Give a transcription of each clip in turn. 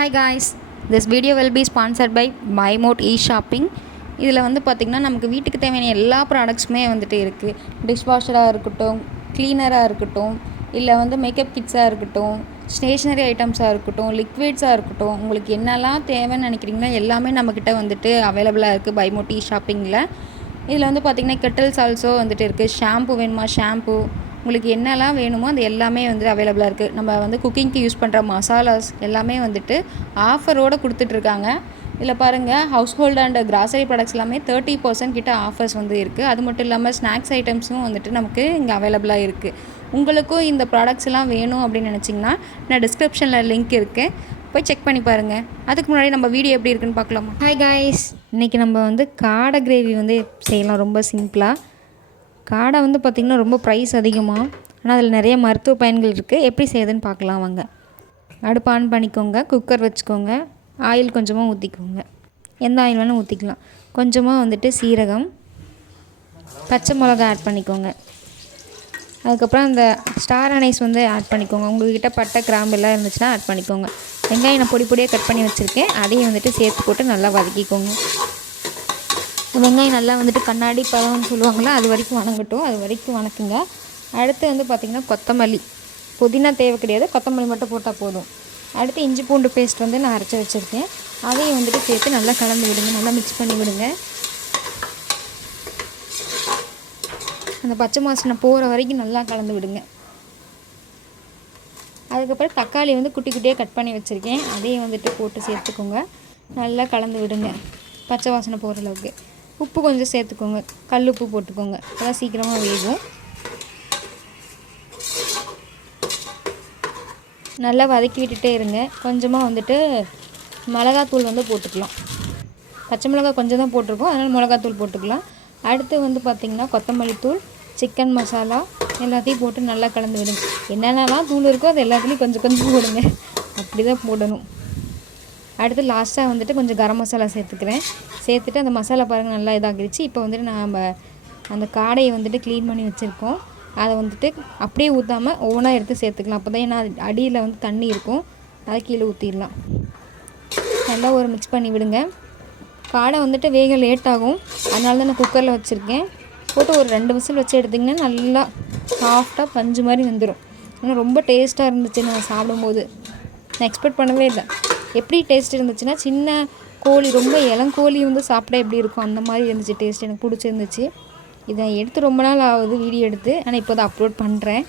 Hi guys, this video will be sponsored by BuyMode e-shopping. இதில் வந்து பார்த்திங்கன்னா நமக்கு வீட்டுக்கு தேவையான எல்லா ப்ராடக்ட்ஸுமே வந்துட்டு இருக்குது. டிஷ்வாஷராக இருக்கட்டும், க்ளீனராக இருக்கட்டும், இல்லை வந்து மேக்கப் கிட்ஸாக இருக்கட்டும், ஸ்டேஷ்னரி ஐட்டம்ஸாக இருக்கட்டும், லிக்விட்ஸாக இருக்கட்டும், உங்களுக்கு என்னெல்லாம் தேவைன்னு நினைக்கிறீங்களோ எல்லாமே நம்மக்கிட்ட வந்துட்டு அவைலபிளாக இருக்குது BuyMode e-shoppingல. இதில் வந்து பார்த்திங்கன்னா கெட்டில்ஸ் ஆல்சோ வந்துட்டு இருக்குது. ஷாம்பு வேணுமா ஷாம்பு, உங்களுக்கு என்னெல்லாம் வேணுமோ அது எல்லாமே வந்துட்டு அவைலபிளாக இருக்குது. நம்ம வந்து குக்கிங்க்கு யூஸ் பண்ணுற மசாலாஸ் எல்லாமே வந்துட்டு ஆஃபரோடு கொடுத்துட்ருக்காங்க. இதில் பாருங்கள், house hold and grocery products எல்லாமே 30% கிட்ட ஆஃபர்ஸ் வந்து இருக்குது. அது மட்டும் இல்லாமல் ஸ்நாக்ஸ் ஐட்டம்ஸும் வந்துட்டு நமக்கு இங்கே அவைலபிளாக இருக்குது. உங்களுக்கும் இந்த ப்ராடக்ட்ஸ் எல்லாம் வேணும் அப்படின்னு நினச்சிங்கன்னா நான் டிஸ்கிரிப்ஷனில் லிங்க் இருக்குது, போய் செக் பண்ணி பாருங்கள். அதுக்கு முன்னாடி நம்ம வீடியோ எப்படி இருக்குன்னு பார்க்கலாமா? ஹாய் காய்ஸ், இன்றைக்கி நம்ம வந்து காடை கிரேவி வந்து செய்யலாம். ரொம்ப சிம்பிளாக. காடை வந்து பார்த்திங்கன்னா ரொம்ப ப்ரைஸ் அதிகமாக, ஆனால் அதில் நிறைய மருத்துவ பயன்கள் இருக்குது. எப்படி செய்யுதுன்னு பார்க்கலாம் வாங்க. அடுப்பு ஆன் பண்ணிக்கோங்க, குக்கர் வச்சுக்கோங்க, ஆயில் கொஞ்சமாக ஊற்றிக்கோங்க. எந்த ஆயில் வேணால் ஊற்றிக்கலாம். கொஞ்சமாக வந்துட்டு சீரகம், பச்சை மிளகா ஆட் பண்ணிக்கோங்க. அதுக்கப்புறம் அந்த ஸ்டார் அனைஸ் வந்து ஆட் பண்ணிக்கோங்க. உங்கள்கிட்ட பட்டை கிராம்பு எல்லாம் இருந்துச்சுன்னா ஆட் பண்ணிக்கோங்க. வெங்காயம் நான் பொடி பொடியாக கட் பண்ணி வச்சுருக்கேன், அதையும் வந்துட்டு சேர்த்து போட்டு நல்லா வதக்கிக்கோங்க. வெங்காயம் நல்லா வந்துட்டு கண்ணாடி பழம்னு சொல்லுவாங்களா, அது வரைக்கும் வணங்கட்டும். அது வரைக்கும் வணக்குங்க. அடுத்து வந்து பார்த்திங்கன்னா கொத்தமல்லி, புதினா தேவை கிடையாது, கொத்தமல்லி மட்டும் போட்டால் போதும். அடுத்து இஞ்சி பூண்டு பேஸ்ட் வந்து நான் அரைச்சி வச்சுருக்கேன், அதையும் வந்துட்டு சேர்த்து நல்லா கலந்து விடுங்க. நல்லா மிக்ஸ் பண்ணி விடுங்க. அந்த பச்சை வாசனை போகிற வரைக்கும் நல்லா கலந்து விடுங்க. அதுக்கப்புறம் தக்காளி வந்து குட்டி குட்டியாக கட் பண்ணி வச்சுருக்கேன், அதையும் வந்துட்டு போட்டு சேர்த்துக்கோங்க. நல்லா கலந்து விடுங்க பச்சை வாசனை போகிற அளவுக்கு. உப்பு கொஞ்சம் சேர்த்துக்கோங்க, கல் உப்பு போட்டுக்கோங்க, அதான் சீக்கிரமாக வேகும். நல்லா வதக்கி விட்டுட்டே இருங்க. கொஞ்சமாக வந்துட்டு மிளகாத்தூள் வந்து போட்டுக்கலாம். பச்சை மிளகா கொஞ்சம் தான் போட்டிருக்கோம், அதனால் மிளகாத்தூள் போட்டுக்கலாம். அடுத்து வந்து பார்த்திங்கன்னா கொத்தமல்லி தூள், சிக்கன் மசாலா எல்லாத்தையும் போட்டு நல்லா கலந்து விடுங்க. என்னென்னலாம் தூள் இருக்கோ அது எல்லாத்துலேயும் கொஞ்சம் கொஞ்சம் போடுங்க, அப்படி தான் போடணும். அடுத்து லாஸ்ட்டாக வந்துட்டு கொஞ்சம் கரம் மசாலா சேர்த்துக்கிறேன். சேர்த்துட்டு அந்த மசாலா பாருங்கள் நல்லா இதாகிடுச்சு. இப்போ வந்துட்டு நாம் அந்த காடையை வந்துட்டு க்ளீன் பண்ணி வச்சுருக்கோம், அதை வந்துட்டு அப்படியே ஊற்றாமல் ஒவ்வொன்றா எடுத்து சேர்த்துக்கலாம். அப்போ தான், ஏன்னா அடியில் வந்து தண்ணி இருக்கும், அதை கீழே ஊற்றிடலாம். நல்லா ஒரு மிக்ஸ் பண்ணி விடுங்க. காடை வந்துட்டு வேக லேட் ஆகும், அதனால தான் நான் குக்கரில் வச்சுருக்கேன். போட்டு ஒரு 2 விசில் வச்சு எடுத்திங்கன்னா நல்லா சாஃப்டாக பஞ்சு மாதிரி வந்துடும். ஆனால் ரொம்ப டேஸ்ட்டாக இருந்துச்சு நான் சாப்பிடும்போது. நான் எக்ஸ்பெக்ட் பண்ணவே இல்லை. எப்படி டேஸ்ட் இருந்துச்சுன்னா, சின்ன கோழி, ரொம்ப இளங்கோழி வந்து சாப்பிட எப்படி இருக்கும் அந்த மாதிரி இருந்துச்சு டேஸ்ட். எனக்கு பிடிச்சிருந்துச்சு. இதை எடுத்து ரொம்ப நாள் ஆகுது வீடியோ எடுத்து, ஆனால் இப்போ தான் அப்லோட் பண்ணுறேன்.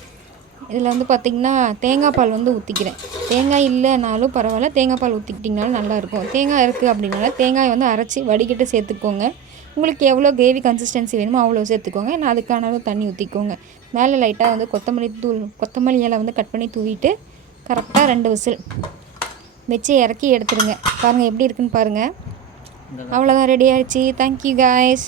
இதில் வந்து பார்த்திங்கன்னா தேங்காய் பால் வந்து ஊற்றிக்கிறேன். தேங்காய் இல்லைனாலும் பரவாயில்ல, தேங்காய் பால் ஊற்றிக்கிட்டிங்கனாலும் நல்லாயிருக்கும். தேங்காய் இருக்குது அப்படின்னால தேங்காயை வந்து அரைச்சி வடிகட்டு சேர்த்துக்கோங்க. உங்களுக்கு எவ்வளோ கிரேவி கன்சிஸ்டன்சி வேணுமோ அவ்வளோ சேர்த்துக்கோங்க. நான் அதுக்கான அளவு தண்ணி ஊற்றிக்கோங்க. மேலே லைட்டாக வந்து கொத்தமல்லி இலை வந்து கட் பண்ணி தூவிட்டு கரெக்டாக 2 விசில் வச்சு இறக்கி எடுத்துருங்க. பாருங்கள் எப்படி இருக்குன்னு பாருங்கள். அவ்வளோதான், ரெடி ஆகிடுச்சு. Thank you guys.